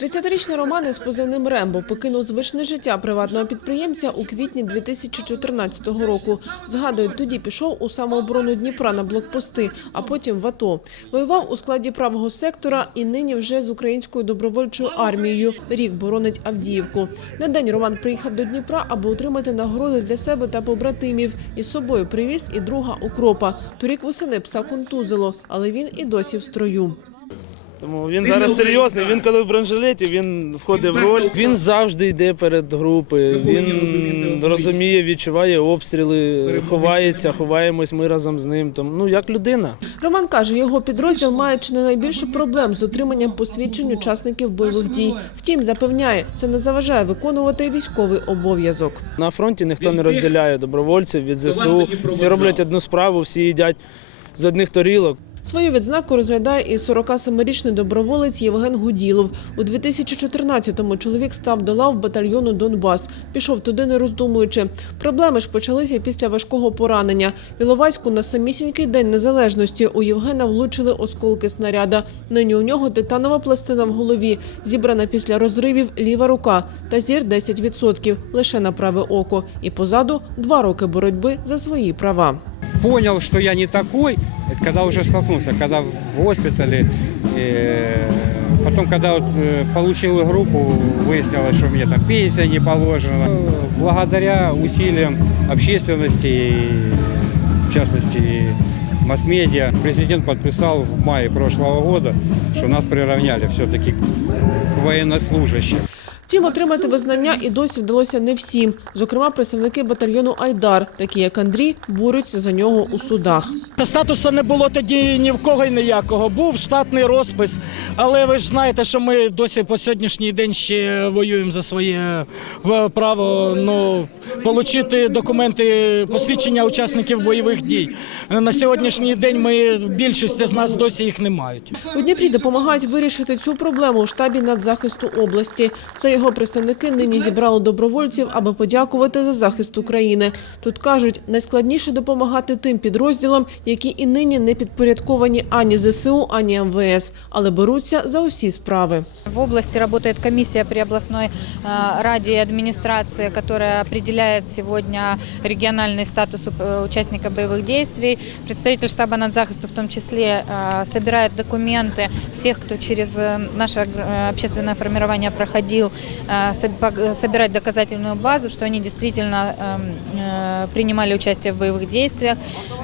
30-річний Роман із позивним Рембо покинув звичне життя приватного підприємця у квітні 2014 року. Згадують, тоді пішов у самооборону Дніпра на блокпости, а потім в АТО. Воював у складі правого сектора і нині вже з українською добровольчою армією. Рік боронить Авдіївку. На день Роман приїхав до Дніпра, аби отримати нагороди для себе та побратимів. Із собою привіз і друга укропа. Торік восени пса контузило, але він і досі в строю. Тому він зараз серйозний. Він коли в бронежилеті, він входить в роль. Він завжди йде перед групи. Він розуміє, відчуває обстріли, ховається, ховаємось ми разом з ним. Тому ну як людина. Роман каже, його підрозділ має чи не найбільше проблем з отриманням посвідчень учасників бойових дій. Втім, запевняє, це не заважає виконувати військовий обов'язок. На фронті ніхто не розділяє добровольців від ЗСУ. Всі роблять одну справу, всі їдять з одних тарілок. Свою відзнаку розглядає і 47-річний доброволець Євген Гуділов. У 2014-му чоловік став до лав батальйону Донбас. Пішов туди, не роздумуючи. Проблеми ж почалися після важкого поранення. Іловайську на самісінький день незалежності у Євгена влучили осколки снаряда. Нині у нього титанова пластина в голові, зібрана після розривів ліва рука та зір 10% лише на праве око. І позаду два роки боротьби за свої права понял, что я не такой, это когда уже столкнулся, когда в госпитале, э, потом, когда вот, э, получил группу, выяснилось, что мне там пенсия не положена. Э, Благодаря усилиям общественности, и, в частности, масс-медиа, президент подписал в мае прошлого года, что нас приравняли все-таки к военнослужащим. Втім, отримати визнання і досі вдалося не всім. Зокрема, представники батальйону Айдар, такі як Андрій, борються за нього у судах. Статусу не було тоді ні в кого й ніякого. Був штатний розпис, але ви ж знаєте, що ми досі по сьогоднішній день ще воюємо за своє е, право ну, отримати документи посвідчення учасників бойових дій. На сьогоднішній день ми більшість з нас досі їх не мають. У Дніпрі допомагають вирішити цю проблему у штабі нацзахисту області. Це його представники нині зібрали добровольців, аби подякувати за захист України. Тут кажуть, найскладніше допомагати тим підрозділам, які і нині не підпорядковані ані ЗСУ, ані МВС, але беруться за усі справи. В области работает комиссия при областной э, раде и администрации, которая определяет сегодня региональный статус э, участника боевых действий. Представитель штаба надзахисту в том числе э, собирает документы всех, кто через э, наше э, общественное формирование проходил, э, соб- пог- собирать доказательную базу, что они действительно эм, э, принимали участие в боевых действиях,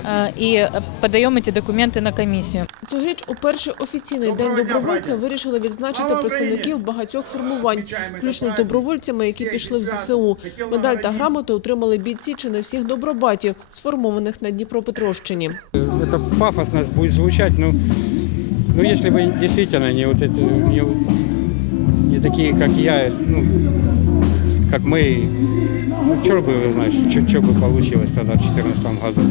э, и подаем эти документы на комиссию. Цьогоріч у перший офіційний день добровольця вирішили відзначити представників багатьох формувань, включно з добровольцями, які пішли в ЗСУ. Медаль та грамоти отримали бійці чи не всіх добробатів, сформованих на Дніпропетровщині. Это пафосно будет звучать, но, но если бы действительно не вот это, не, не такие, как я, ну, как мы, ну, что бы, знаешь, что бы получилось тогда в 2014 году.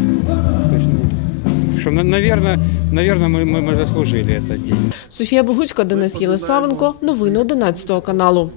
То есть, ну, что, на- наверное, наверное, мы, мы, мы заслужили этот день. Софія Богуцька, Денис Єлисавенко. Новини 11 каналу.